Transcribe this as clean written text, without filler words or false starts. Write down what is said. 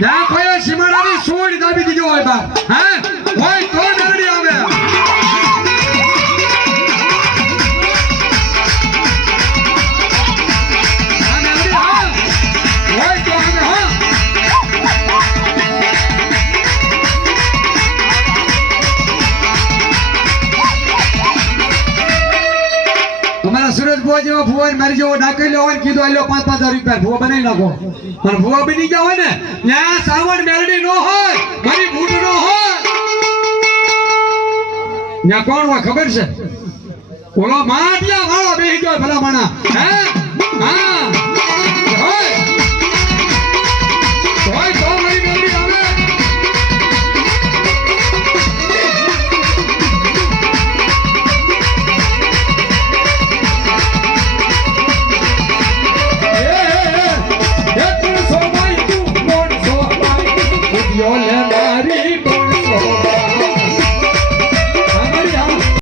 ના કોઈ સીમાડાની સોડ દાબી દીધો હોય બા હે હોય તો મેલડી આવે सूरज बुआ जो भुवन मारी जो डाके लो और कीधो आलो 5,000 રૂપિયા ભુવા બનાવી નાખો પણ ભુવા બની ગયા હોય ને ન્યા સાવણ મેલડી નો હોય મારી ભૂટ નો હોય ન્યા કોણ હોય ખબર છે ઓલો માટિયા વાળો બેહી ગયો ભલા માણા હે હા હોય હોય તો મારી મેલડી આવે Yo le darí